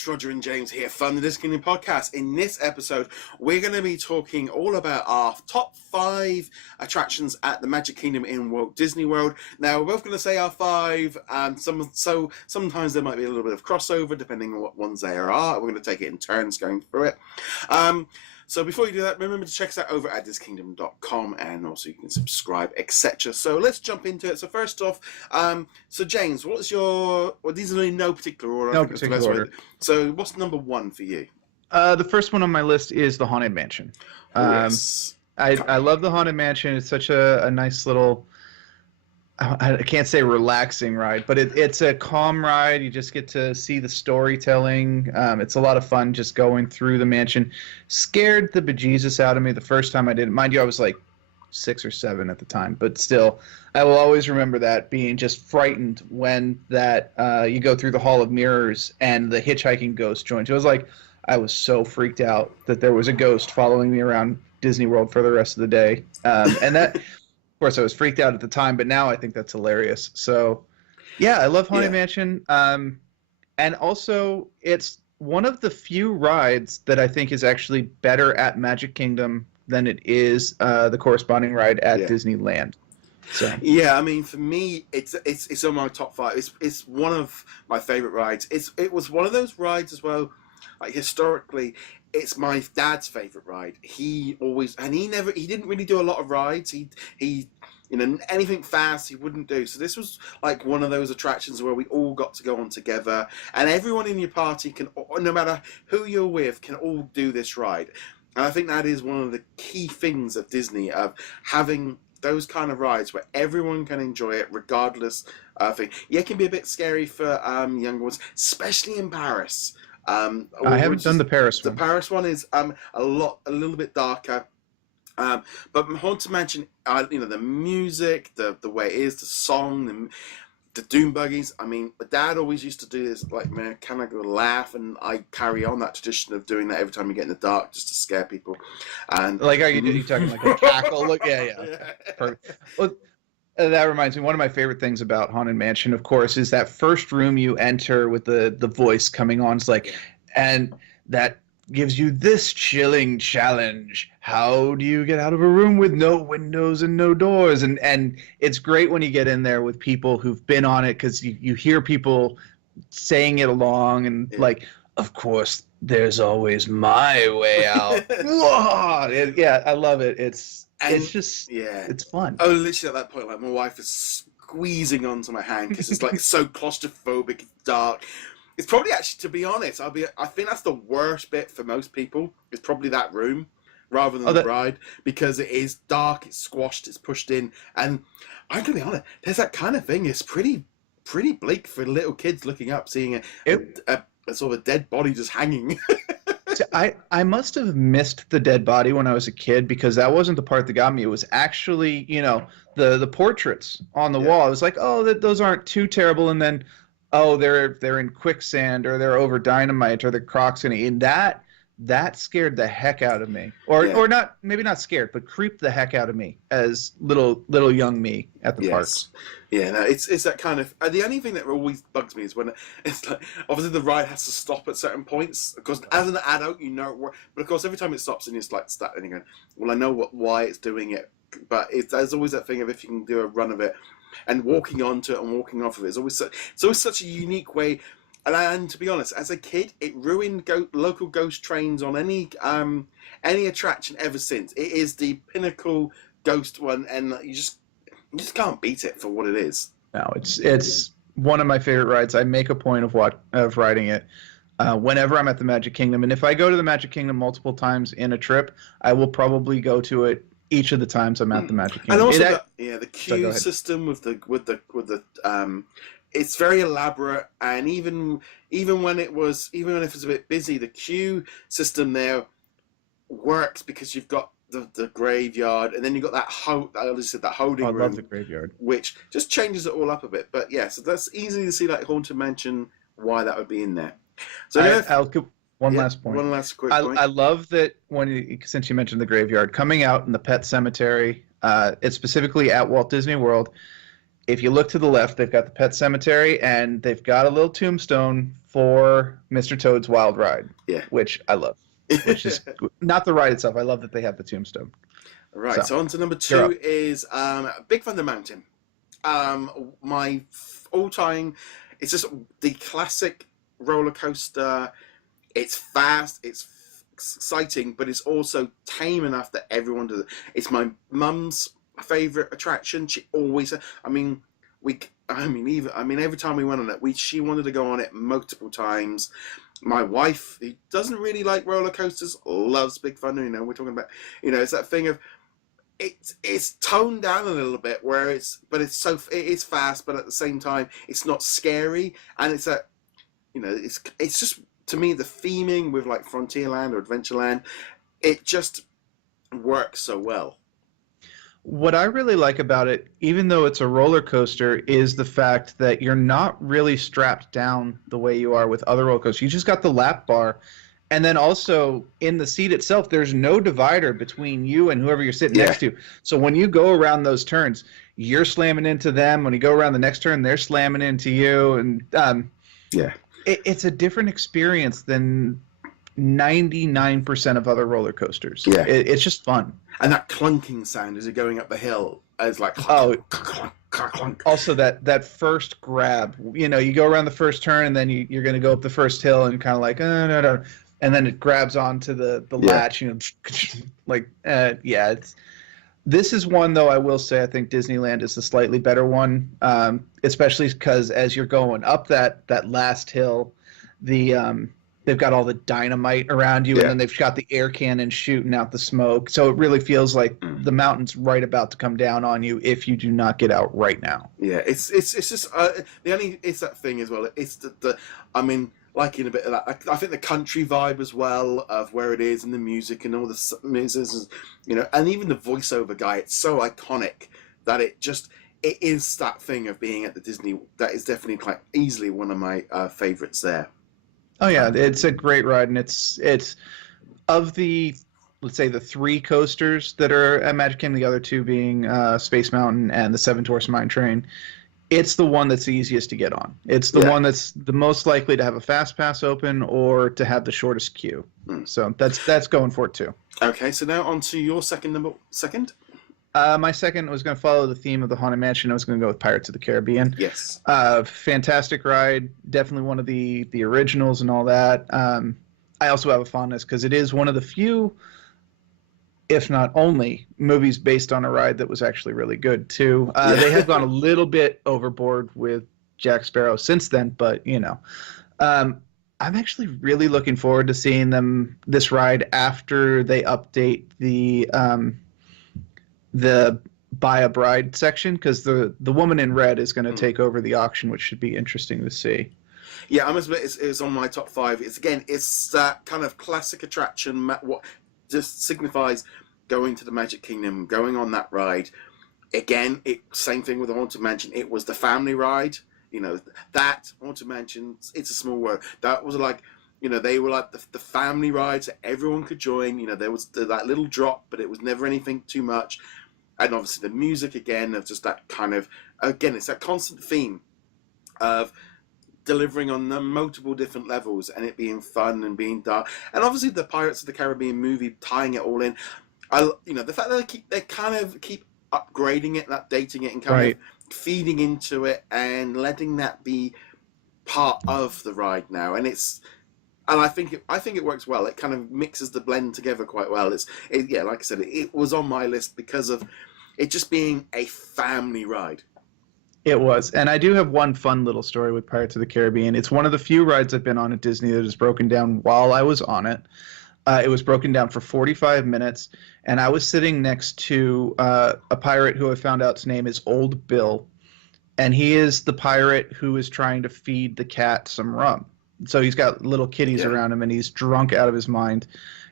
It's Roger and James here from the DisKingdom Podcast. In this episode, we're going to be talking all about our top 5 attractions at the Magic Kingdom in Walt Disney World. Now, we're both going to say our 5, and sometimes there might be a little bit of crossover depending on what ones there are. We're going to take it in turns going through it. So before you do that, remember to check us out over at DisKingdom.com, and also you can subscribe, etc. So let's jump into it. So first off, so James, what's your? Well, these are in no particular order. No particular order. So what's number 1 for you? The first one on my list is the Haunted Mansion. Yes. I love the Haunted Mansion. It's such a nice little, I can't say relaxing ride, but it's a calm ride. You just get to see the storytelling. It's a lot of fun just going through the mansion. Scared the bejesus out of me the first time I did it. Mind you, I was like 6 or 7 at the time, but still, I will always remember that, being just frightened when that you go through the Hall of Mirrors and the hitchhiking ghost joins. It was like I was so freaked out that there was a ghost following me around Disney World for the rest of the day, and that. Of course, I was freaked out at the time, but now I think that's hilarious. So, yeah, I love Haunted Mansion. And also, it's one of the few rides that I think is actually better at Magic Kingdom than it is the corresponding ride at Disneyland. So. Yeah, I mean, for me, it's on my top 5. It's one of my favorite rides. It was one of those rides as well. Like historically, it's my dad's favorite ride. He didn't really do a lot of rides. He anything fast he wouldn't do. So this was like one of those attractions where we all got to go on together, and everyone in your party can, no matter who you're with, can all do this ride. And I think that is one of the key things of Disney, of having those kind of rides where everyone can enjoy it regardless of thing. Yeah, it can be a bit scary for younger ones, especially in Paris. I haven't done the Paris one. The Paris one is a little bit darker. But Haunted Mansion, the music, the way it is, the song, the Doom buggies. I mean, my dad always used to do this, like, kind of laugh, and I carry on that tradition of doing that every time you get in the dark, just to scare people. And like, are you talking like a cackle? Look, yeah. Perfect. Well, that reminds me, one of my favorite things about Haunted Mansion, of course, is that first room you enter with the voice coming on. It's like, and that gives you this chilling challenge. How do you get out of a room with no windows and no doors? And it's great when you get in there with people who've been on it, because you hear people saying it along, and like, of course, there's always my way out. Yeah, I love it. It's fun. Oh, literally at that point, like, my wife is squeezing onto my hand because it's like so claustrophobic, dark. It's probably, actually, to be honest, I think that's the worst bit for most people. It's probably that room rather than the ride, because it is dark, it's squashed, it's pushed in, and I'm gonna be honest, there's that kind of thing. It's pretty bleak for little kids looking up, seeing a sort of a dead body just hanging. I must have missed the dead body when I was a kid, because that wasn't the part that got me. It was actually, the portraits on the wall. I was like, oh, those aren't too terrible, and then, oh, they're in quicksand, or they're over dynamite, or the Croc's gonna eat. That scared the heck out of me, or not, maybe not scared, but creeped the heck out of me as little young me at the parks. Yeah, no, it's that kind of. The only thing that always bugs me is when it's like, obviously the ride has to stop at certain points, because as an adult but of course every time it stops and it's like start and you're going, well, I know why it's doing it, but there's always that thing of, if you can do a run of it and walking onto it and walking off of it, it's always such a unique way. And to be honest, as a kid, it ruined local ghost trains on any attraction ever since. It is the pinnacle ghost one, and you just can't beat it for what it is. No, it's one of my favorite rides. I make a point of riding it whenever I'm at the Magic Kingdom, and if I go to the Magic Kingdom multiple times in a trip, I will probably go to it each of the times I'm at the Magic Kingdom. And also the queue system with the it's very elaborate, and even if it's a bit busy, the queue system there works, because you've got the graveyard, and then you've got that holding room. I love the graveyard, which just changes it all up a bit. But yeah, so that's easy to see, like, Haunted Mansion, why that would be in there. So I'll give last point. One last quick point. I love that since you mentioned the graveyard, coming out in the Pet Cemetery, it's specifically at Walt Disney World. If you look to the left, they've got the Pet Cemetery, and they've got a little tombstone for Mr. Toad's Wild Ride, Yeah. which I love. Which is not the ride itself. I love that they have the tombstone. Right, so on to number 2 is Big Thunder Mountain. My all-time, it's just the classic roller coaster. It's fast, it's exciting, but it's also tame enough that everyone does it. It's my mum's favorite attraction. She always, every time we went on it, she wanted to go on it multiple times. My wife, who doesn't really like roller coasters, loves Big Thunder. We're talking about, it's that thing of it's toned down a little bit it is fast, but at the same time it's not scary, and it's it's just, to me, the theming with like Frontierland or Adventureland, it just works so well. What I really like about it, even though it's a roller coaster, is the fact that you're not really strapped down the way you are with other roller coasters. You just got the lap bar, and then also in the seat itself, there's no divider between you and whoever you're sitting next to. So when you go around those turns, you're slamming into them. When you go around the next turn, they're slamming into you. And it's a different experience than 99% of other roller coasters. Yeah. It's just fun. And that clunking sound as you're going up the hill is like clunk, clunk, clunk, clunk. Also that first grab, you go around the first turn, and then you're going to go up the first hill, and kind of like, no. And then it grabs onto the latch, this is one, though, I will say I think Disneyland is the slightly better one, especially because as you're going up that last hill, they've got all the dynamite around you, and then they've got the air cannon shooting out the smoke. So it really feels like the mountain's right about to come down on you if you do not get out right now. Yeah, it's just it's that thing as well. It's liking a bit of that. I think the country vibe as well of where it is, and the music and all the musicians, and even the voiceover guy. It's so iconic that it is that thing of being at the Disney. That is definitely quite easily one of my favorites there. Oh yeah, it's a great ride, and it's of the, let's say, the 3 coasters that are at Magic Kingdom, the other 2 being Space Mountain and the Seven Dwarfs Mine Train. It's the one that's the easiest to get on. It's the one that's the most likely to have a fast pass open or to have the shortest queue. So that's going for it too. Okay, so now on to your second. My second was going to follow the theme of the Haunted Mansion. I was going to go with Pirates of the Caribbean. Yes. Fantastic ride. Definitely one of the originals and all that. I also have a fondness because it is one of the few, if not only, movies based on a ride that was actually really good too. They have gone a little bit overboard with Jack Sparrow since then, but I'm actually really looking forward to seeing this ride after they update the Buy a Bride section, because the woman in red is going to take over the auction, which should be interesting to see. Yeah, I must admit, it's on my top 5. It's that kind of classic attraction. What just signifies going to the Magic Kingdom, going on that ride. Again, same thing with the Haunted Mansion. It was the family ride. That Haunted Mansion, it's a small world. That was like, they were like the family rides that everyone could join. There was that little drop, but it was never anything too much. And obviously the music, again, of just that kind of, again, it's that constant theme of delivering on the multiple different levels and it being fun and being dark. And obviously the Pirates of the Caribbean movie, tying it all in. The fact that they kind of keep upgrading it, updating it, and kind of feeding into it and letting that be part of the ride now. And I think it works well. It kind of mixes the blend together quite well. Like I said, it was on my list because of it just being a family ride. It was. And I do have one fun little story with Pirates of the Caribbean. It's one of the few rides I've been on at Disney that is broken down while I was on it. It was broken down for 45 minutes, and I was sitting next to a pirate who I found out's name is Old Bill, and he is the pirate who is trying to feed the cat some rum. So he's got little kitties around him, and he's drunk out of his mind.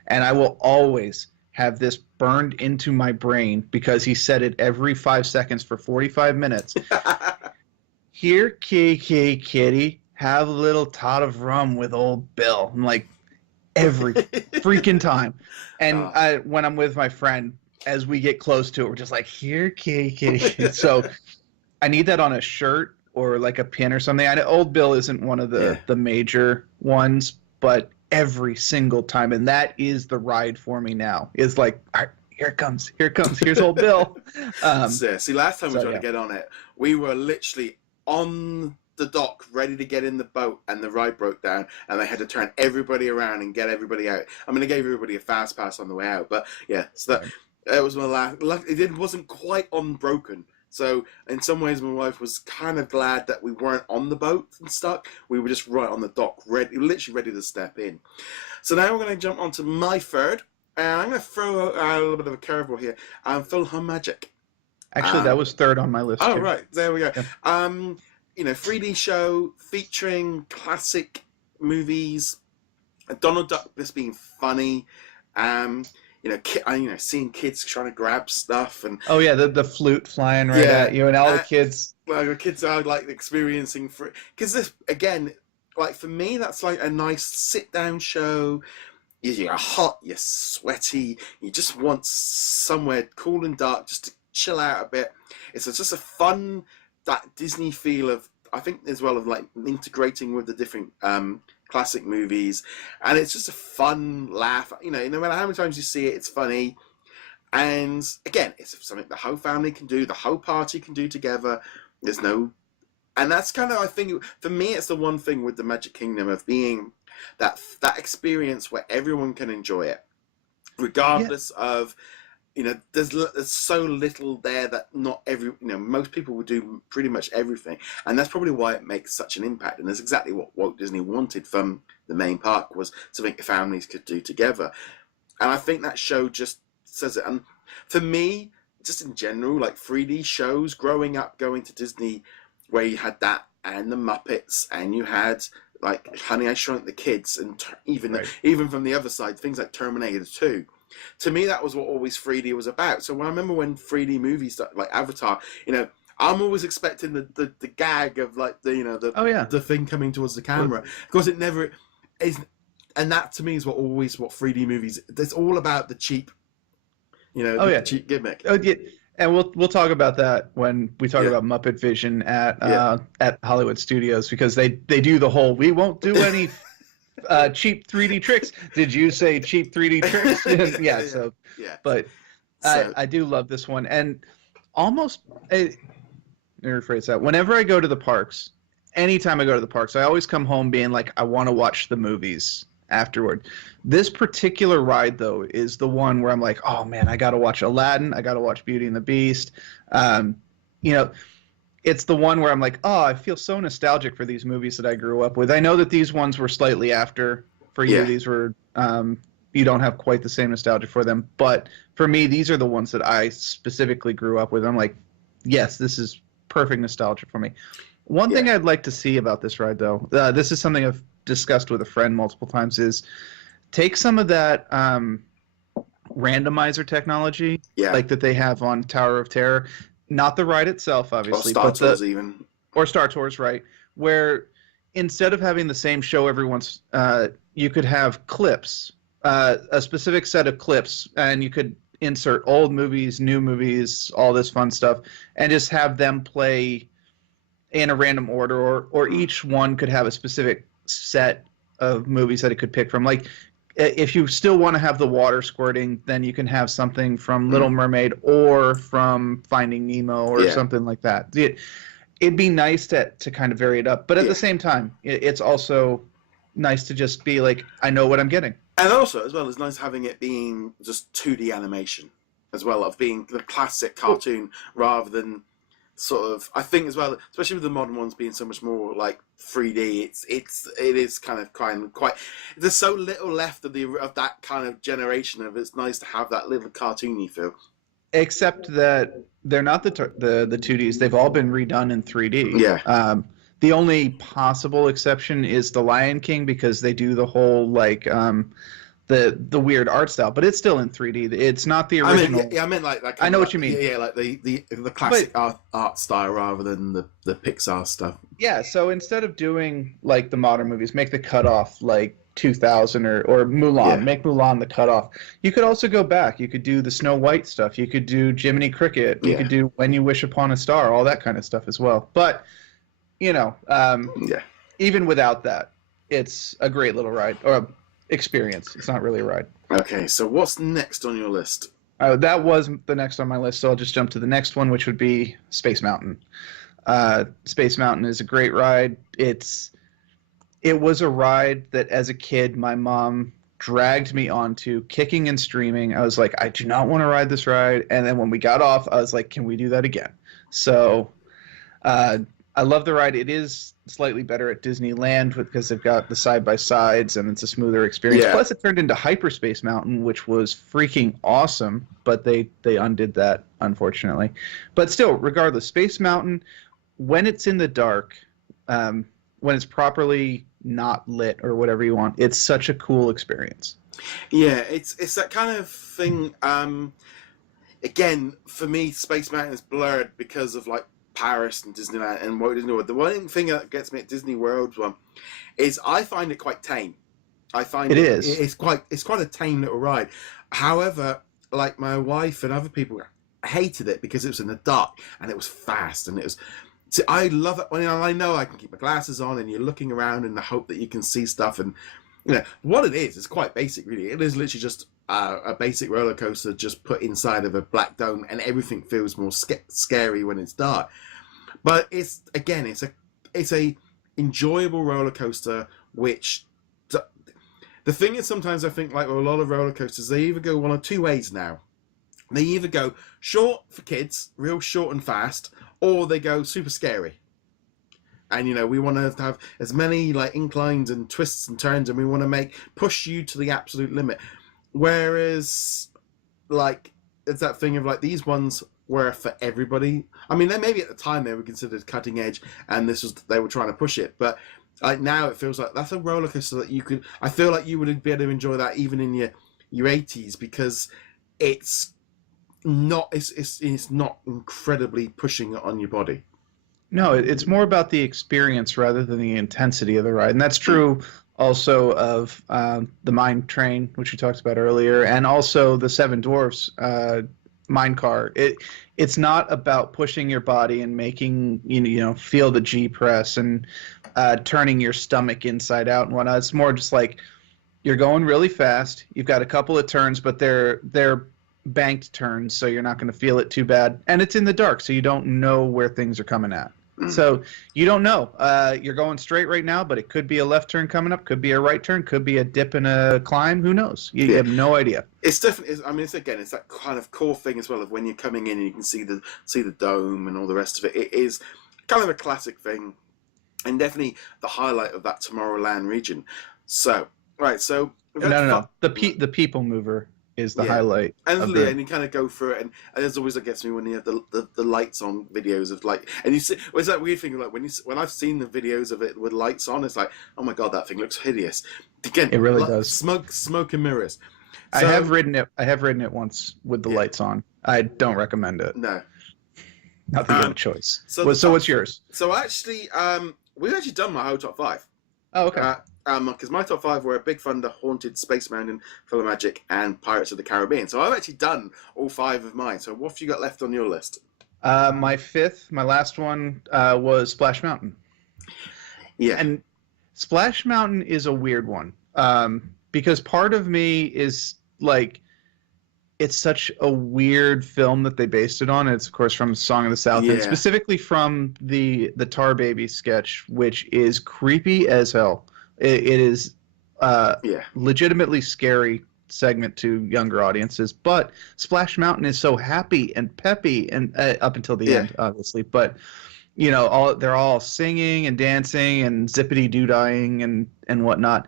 And I will always have this burned into my brain because he said it every 5 seconds for 45 minutes. Here, kitty, have a little tot of rum with Old Bill. I'm like, every freaking time. And when I'm with my friend, as we get close to it, we're just like, here, kitty. So I need that on a shirt or like a pin or something. I know Old Bill isn't one of the major ones, but every single time, and that is the ride for me now, is like, all right, here it comes, here's Old Bill. See, last time we tried to get on it, we were literally on the dock ready to get in the boat, and the ride broke down, and they had to turn everybody around and get everybody out. I mean, they gave everybody a fast pass on the way out, but yeah, so that was my last. It wasn't quite unbroken. So in some ways, my wife was kind of glad that we weren't on the boat and stuck. We were just right on the dock, literally ready to step in. So now we're going to jump onto my third. And I'm going to throw out a little bit of a curveball here. Philharmonic Magic. Actually, that was third on my list. Oh, too. right. There we go. Yeah. 3D show featuring classic movies. Donald Duck just being funny. Seeing kids trying to grab stuff, and oh yeah, the flute flying right at you, and all the kids. Well, the kids are like experiencing because this again, like for me, that's like a nice sit down show. You're hot, you're sweaty, you just want somewhere cool and dark just to chill out a bit. It's just a fun that Disney feel of, I think, as well, of like integrating with the different classic movies, and it's just a fun laugh. No matter how many times you see it, it's funny. And again, it's something the whole family can do, the whole party can do together. And that's kind of, I think, for me, it's the one thing with the Magic Kingdom of being that experience where everyone can enjoy it, regardless of. There's so little there that not most people will do pretty much everything, and that's probably why it makes such an impact. And that's exactly what Walt Disney wanted from the main park, was something the families could do together. And I think that show just says it. And for me, just in general, like 3D shows, growing up going to Disney, where you had that and the Muppets, and you had like Honey, I Shrunk the Kids, and even from the other side, things like Terminator 2. To me, that was what always 3D was about. So when I remember when 3D movies started, like Avatar, I'm always expecting the gag of like the thing coming towards the camera. Of course, it never is, and that to me is what 3D movies. It's all about the cheap, cheap gimmick. Oh yeah, and we'll talk about that when we talk about Muppet Vision at Hollywood Studios, because they do the whole, we won't do any. Cheap 3D tricks. Did you say cheap 3D tricks? But I do love this one, and almost let me rephrase that. Whenever I go to the parks, anytime I go to the parks, I always come home being like, I want to watch the movies afterward. This particular ride, though, is the one where I'm like, oh man, I got to watch Aladdin. I got to watch Beauty and the Beast. It's the one where I'm like, oh, I feel so nostalgic for these movies that I grew up with. I know that these ones were slightly after for you. These were, you don't have quite the same nostalgia for them. But for me, these are the ones that I specifically grew up with. I'm like, yes, this is perfect nostalgia for me. One thing I'd like to see about this ride, though, this is something I've discussed with a friend multiple times, is take some of that randomizer technology, like that they have on Tower of Terror. Not the ride itself, obviously. Or Star Tours, even. Or Star Tours, right. Where instead of having the same show every once, you could have clips, a specific set of clips, and you could insert old movies, new movies, all this fun stuff, and just have them play in a random order, or each one could have a specific set of movies that it could pick from. Like, if you still want to have the water squirting, then you can have something from Little Mermaid or from Finding Nemo or something like that. It'd be nice to kind of vary it up. But at the same time, it's also nice to just be like, I know what I'm getting. And also, as well, it's nice having it being just 2D animation as well, of being the classic cartoon rather than sort of, I think as well, especially with the modern ones being so much more like 3D, it is kind of quite. There's so little left of that kind of generation of. It's nice to have that little cartoony feel. Except that they're not the 2Ds. They've all been redone in 3D. Yeah. The only possible exception is the Lion King, because they do the whole like the weird art style, but it's still in 3D. It's not the original. I meant like I know what you mean. Yeah, like the classic art style rather than the Pixar stuff. Yeah, so instead of doing like the modern movies, make the cutoff like 2000 or Mulan. Make Mulan the cutoff. You could also go back. You could do the Snow White stuff. You could do Jiminy Cricket. You could do When You Wish Upon a Star. All that kind of stuff as well. But Yeah. even without that, it's a great little ride or experience. It's not really a ride. Okay, so what's next on your list? That was the next on my list, so I'll just jump to the next one, which would be Space Mountain. Space Mountain is a great ride. It was a ride that, as a kid, my mom dragged me onto, kicking and screaming. I was like, I do not want to ride this ride. And then when we got off, I was like, can we do that again? So I love the ride. It is slightly better at Disneyland because they've got the side-by-sides and it's a smoother experience. Yeah. Plus, it turned into Hyperspace Mountain, which was freaking awesome, but they undid that, unfortunately. But still, regardless, Space Mountain, when it's in the dark, when it's properly not lit or whatever you want, it's such a cool experience. Yeah, it's that kind of thing. Again, for me, Space Mountain is blurred because of like Paris and Disneyland and Walt Disney World. The one thing that gets me at Disney World one is I find it quite tame. I find it's quite a tame little ride. However, like my wife and other people hated it because it was in the dark and it was fast and it was. See, I love it when I know I can keep my glasses on and you're looking around in the hope that you can see stuff. And what it is quite basic, really. It is literally just a basic roller coaster just put inside of a black dome, and everything feels more scary when it's dark. But it's a enjoyable roller coaster. Which the thing is, sometimes I think like with a lot of roller coasters, they either go one or two ways now. They either go short for kids, real short and fast, or they go super scary. And we want to have as many like inclines and twists and turns, and we want to push you to the absolute limit. Whereas, like, it's that thing of like these ones were for everybody. I mean, they maybe at the time they were considered cutting edge, and they were trying to push it. But like now, it feels like that's a roller coaster that you could. I feel like you would be able to enjoy that even in your 80s because it's not incredibly pushing on your body. No, it's more about the experience rather than the intensity of the ride, and that's true also of the Mine Train, which we talked about earlier, and also the Seven Dwarfs Mine Car. It's not about pushing your body and making feel the G press and turning your stomach inside out and whatnot. It's more just like you're going really fast. You've got a couple of turns, but they're banked turns, so you're not going to feel it too bad. And it's in the dark, so you don't know where things are coming at. So you don't know. You're going straight right now, but it could be a left turn coming up, could be a right turn, could be a dip and a climb. Who knows? You have no idea. It's definitely. I mean, it's that kind of core thing as well of when you're coming in and you can see the dome and all the rest of it. It is kind of a classic thing, and definitely the highlight of that Tomorrowland region. So right, so no. The people mover is the highlight. And you kind of go through it, and there's always, that gets me when you have the lights on videos of like, and you see, well, it's that weird thing like when I've seen the videos of it with lights on, it's like, oh my god, that thing looks hideous. Again, it really does. Smoke and mirrors. So, I have ridden it once with the lights on. I don't recommend it. No, not the other choice. So what's yours? So actually, we've actually done my whole top 5. Oh, okay. Because my top 5 were Big Thunder, Haunted, Space Mountain, Full of Magic, and Pirates of the Caribbean. So I've actually done all 5 of mine. So what have you got left on your list? My last one, was Splash Mountain. Yeah. And Splash Mountain is a weird one. Because part of me is like, it's such a weird film that they based it on. It's, of course, from Song of the South, and specifically from the Tar Baby sketch, which is creepy as hell. It is legitimately scary segment to younger audiences, but Splash Mountain is so happy and peppy and up until the end, obviously. But they're all singing and dancing and zippity doo-dying and whatnot.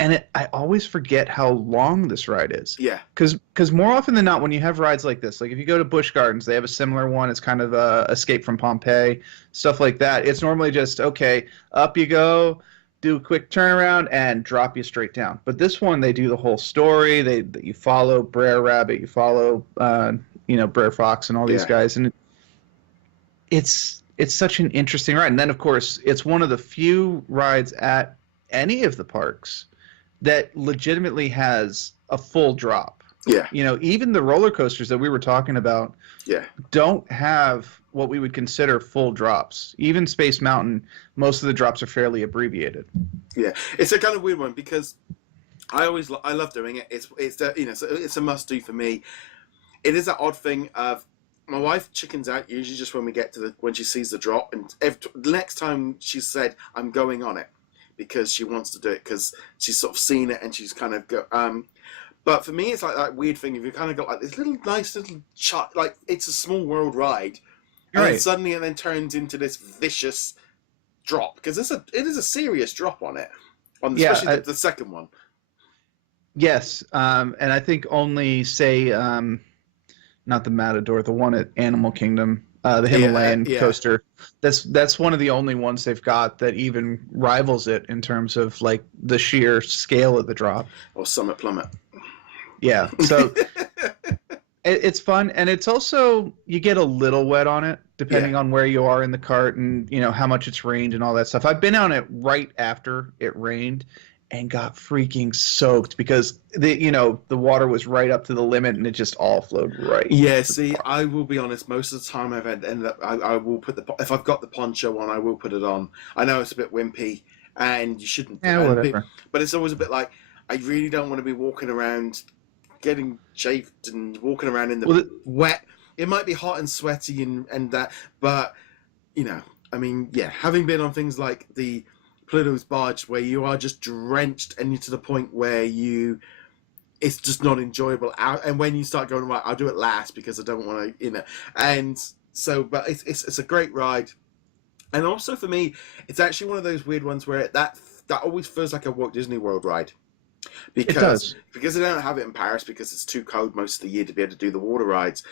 And I always forget how long this ride is. Yeah. Because more often than not, when you have rides like this, like if you go to Busch Gardens, they have a similar one. It's kind of Escape from Pompeii, stuff like that. It's normally just, okay, up you go, do a quick turnaround, and drop you straight down. But this one, they do the whole story. You follow Brer Rabbit, you follow, Brer Fox and all these guys. And it's such an interesting ride. And then, of course, it's one of the few rides at any of the parks that legitimately has a full drop. Yeah. You know, even the roller coasters that we were talking about Yeah. don't have what we would consider full drops. Even Space Mountain, most of the drops are fairly abbreviated. Yeah. It's a kind of weird one because I love doing it. It's a must do for me. It is that odd thing of my wife chickens out usually just when we get to when she sees the drop, and the next time she said I'm going on it because she wants to do it because she's sort of seen it and she's kind of but for me it's like that weird thing if you kind of got like this nice little like it's a small world ride, and Right. then suddenly it then turns into this vicious drop because it is a serious drop on it, especially the second one. Yes, and I think only say not the Matador, the one at Animal Kingdom, the Himalayan coaster. That's one of the only ones they've got that even rivals it in terms of like the sheer scale of the drop. Or Summit Plummet. Yeah, so it's fun, and it's also you get a little wet on it depending on where you are in the cart and you know how much it's rained and all that stuff. I've been on it right after it rained and got freaking soaked because the water was right up to the limit and it just all flowed right. Yeah, see, I will be honest. Most of the time, I've ended up. I will put if I've got the poncho on, I will put it on. I know it's a bit wimpy, and you shouldn't. Yeah, whatever. But it's always a bit like I really don't want to be walking around, getting chafed and walking around in the wet. It might be hot and sweaty and that, but I mean, yeah, having been on things like the Pluto's Barge where you are just drenched and you're to the point where it's just not enjoyable out, and when you start going right, I'll do it last because I don't want to and so but it's a great ride, and also for me it's actually one of those weird ones where that always feels like a Walt Disney World ride because they don't have it in Paris because it's too cold most of the year to be able to do the water rides,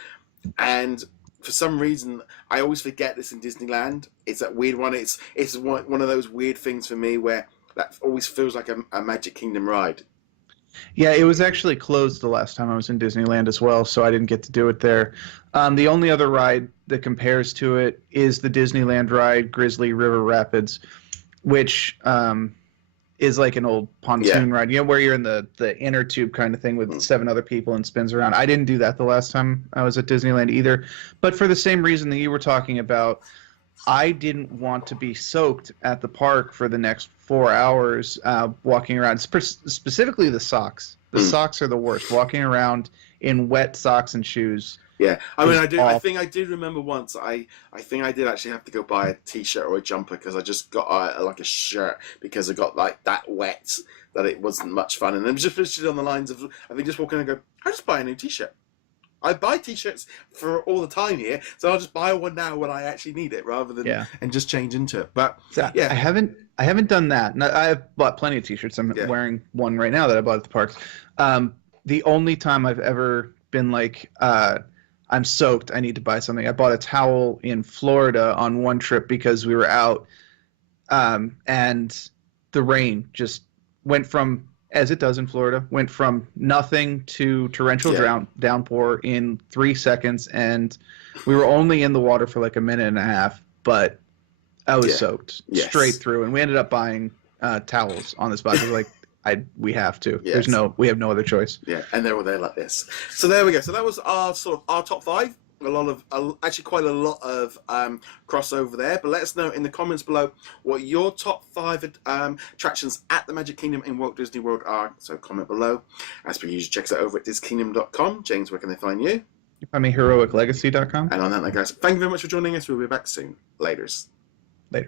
and for some reason, I always forget this in Disneyland. It's that weird one. It's one of those weird things for me where that always feels like a Magic Kingdom ride. Yeah, it was actually closed the last time I was in Disneyland as well, so I didn't get to do it there. The only other ride that compares to it is the Disneyland ride, Grizzly River Rapids, which is like an old pontoon ride, where you're in the inner tube kind of thing with 7 other people and spins around. I didn't do that the last time I was at Disneyland either, but for the same reason that you were talking about, I didn't want to be soaked at the park for the next 4 hours walking around, specifically the socks. The socks are the worst, walking around in wet socks and shoes. Yeah, I mean, I think I did remember once. I think I did actually have to go buy a T-shirt or a jumper because I just got like a shirt because I got like that wet that it wasn't much fun. And then just literally on the lines of I think just walking and go, I just buy a new T-shirt. I buy T-shirts for all the time here, so I'll just buy one now when I actually need it rather than and just change into it. But I haven't done that. No, I've bought plenty of T-shirts. I'm wearing one right now that I bought at the parks. The only time I've ever been like. I'm soaked. I need to buy something. I bought a towel in Florida on one trip because we were out, and the rain just went from, as it does in Florida, went from nothing to torrential downpour in 3 seconds, and we were only in the water for like a minute and a half, but I was soaked straight through, and we ended up buying towels on the spot. We were like, we have to. Yes. We have no other choice. Yeah, and they were there like this. So there we go. So that was our top 5. Actually quite a lot of crossover there. But let us know in the comments below what your top 5 attractions at the Magic Kingdom in Walt Disney World are. So comment below. As per usual, check us out over at DisKingdom.com. James, where can they find you? You find me HeroicLegacy.com. And on that note, guys, thank you very much for joining us. We'll be back soon. Laters. Later.